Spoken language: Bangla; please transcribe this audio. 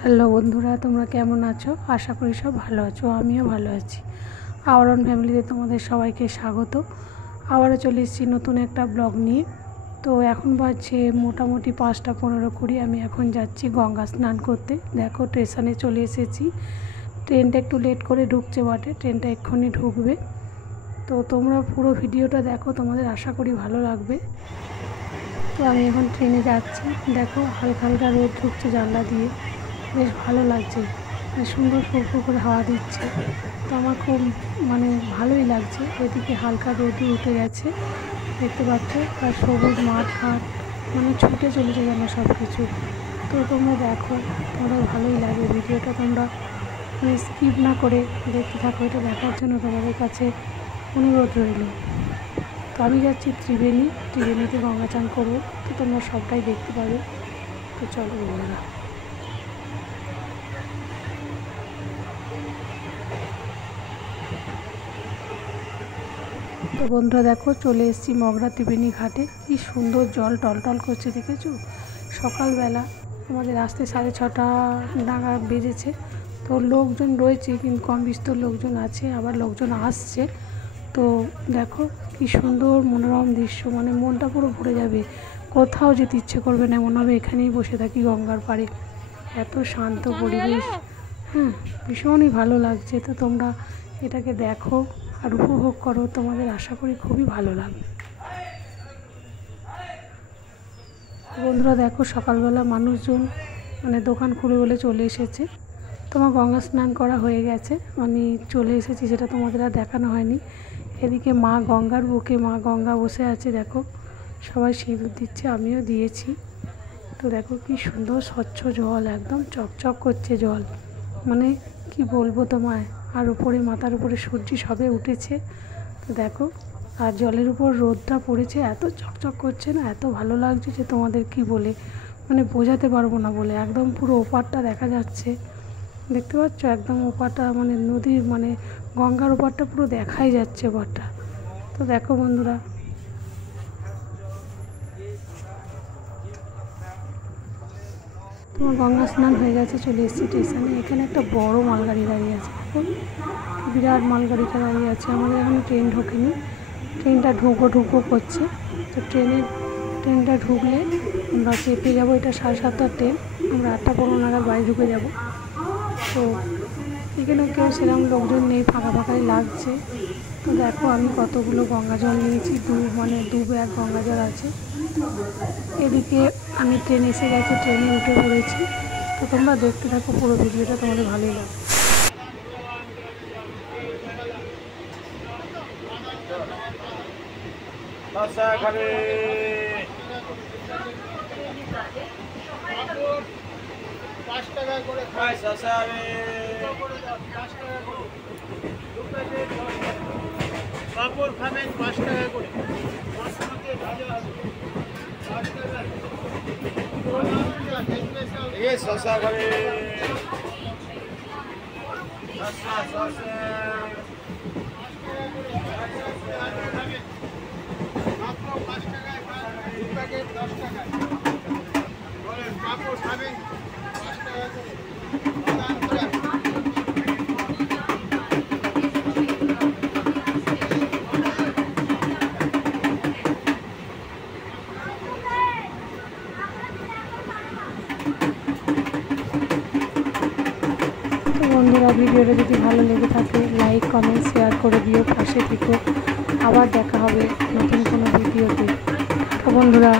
হ্যালো বন্ধুরা, তোমরা কেমন আছো? আশা করি সব ভালো আছো। আমিও ভালো আছি। আওয়ারন ফ্যামিলিতে তোমাদের সবাইকে স্বাগত। আবারও চলে এসেছি নতুন একটা ব্লগ নিয়ে। তো এখন বাজছে মোটামুটি 5:15-20। আমি এখন যাচ্ছি গঙ্গা স্নান করতে। দেখো স্টেশনে চলে এসেছি। ট্রেনটা একটু লেট করে ঢুকছে বটে, ট্রেনটা এক্ষুনি ঢুকবে। তো তোমরা পুরো ভিডিওটা দেখো, তোমাদের আশা করি ভালো লাগবে। তো আমি এখন ট্রেনে যাচ্ছি। দেখো হালকা হালকা রোদ ঢুকছে জানলা দিয়ে, বেশ ভালো লাগছে। সুন্দর ফুরফুর করে হাওয়া দিচ্ছে, তো আমার খুব ভালোই লাগছে। এদিকে হালকা রোদ উঠে গেছে, দেখতে পাচ্ছ, আর সবুজ মাঠ ঘাট ছুটে চলেছে যেন সব কিছু। তো তোমরা দেখো, তোমরা ভালোই লাগে। ভিডিওটা তোমরা স্কিপ না করে দেখতে থাকো। এটা দেখার জন্য তোমাদের কাছে অনুরোধ রইল। তো আমি যাচ্ছি ত্রিবেণীতে গঙ্গা চান করবো। তো তোমরা সবটাই দেখতে পাবে। তো চলো বন্ধুরা। তো বন্ধুরা দেখো, চলে এসেছি মগরা ত্রিবেণী ঘাটে। কি সুন্দর জল টলটল করছে, দেখেছো? সকালবেলা আমাদের আসতে 6:30 নাগাদ বেজেছে। তো লোকজন রয়েছে, কিন্তু কম বিস্তর লোকজন আছে, আবার লোকজন আসছে। তো দেখো কি সুন্দর মনোরম দৃশ্য, মনটা পুরো ভরে যাবে। কোথাও যেতে ইচ্ছে করবে না, মনে হবে এখানেই বসে থাকি গঙ্গার পাড়ে। এত শান্ত পরিবেশ, ভীষণই ভালো লাগছে। তো তোমরা এটাকে দেখো আর উপভোগ করো, তোমাদের আশা করি খুবই ভালো লাগবে। বন্ধুরা দেখো, সকালবেলা মানুষজন দোকান খুলে বলে চলে এসেছে। তোমার গঙ্গা স্নান করা হয়ে গেছে, আমি চলে এসেছি, সেটা তোমাদের আর দেখানো হয়নি। এদিকে মা গঙ্গার বুকে মা গঙ্গা বসে আছে। দেখো সবাই সিঁদুর দিচ্ছে, আমিও দিয়েছি। তো দেখো কি সুন্দর স্বচ্ছ জল, একদম চকচক করছে জল, কি বলবো তোমায়। আর উপরে মাথার উপরে সূর্য সবে উঠেছে। তো দেখো, আর জলের উপর রোদটা পড়েছে, এত চকচক করছে না, এত ভালো লাগছে যে তোমাদের কি বলে বোঝাতে পারবো না বলে। একদম পুরো ওপারটা দেখা যাচ্ছে, দেখতে পাচ্ছ? একদম ওপারটা নদীর গঙ্গার ওপারটা পুরো দেখাই যাচ্ছে ওপারটা। তো দেখো বন্ধুরা, তোমার গঙ্গা স্নান হয়ে গেছে, চলে এসেছি স্টেশনে। এখানে একটা বড় মালগাড়ি দাঁড়িয়ে আছে, দেখো বিরাট মালগাড়িটা দাঁড়িয়ে আছে। আমাদের এখনো ট্রেন ঢোকেনি, ট্রেনটা ঢুকো করছে। তো ট্রেনটা ঢুকলে আমরা চেপে যাবো। এটা 7:30টার ট্রেন, আমরা 8:15 নাগাদ বাড়ি ঢুকে যাব। তো এখানে কেউ সেরকম লোকজন নেই, ফাঁকা ফাঁকাই লাগছে। তো দেখো আমি কতগুলো গঙ্গা জল নিয়েছি, দু ব্যাগ গঙ্গা জল আছে। এদিকে আমি ট্রেন এসে গেছে, ট্রেনে উঠে পড়েছি। তো তোমরা দেখতে থাকো পুরো ভিডিওটা, তোমাদের ভালোই লাগবে। পাপড় খাবেন 5 টাকা করে। শশা খাবে, প্যাকেট 10 টাকা। পাপড় খাবেন 5 টাকা করে। বন্ধুরা, ভিডিওটা যদি ভালো লেগে থাকে লাইক কমেন্ট শেয়ার করে দিও, পাশে থেকো। আবার দেখা হবে নতুন কোনো ভিডিওতে। তো বন্ধুরা।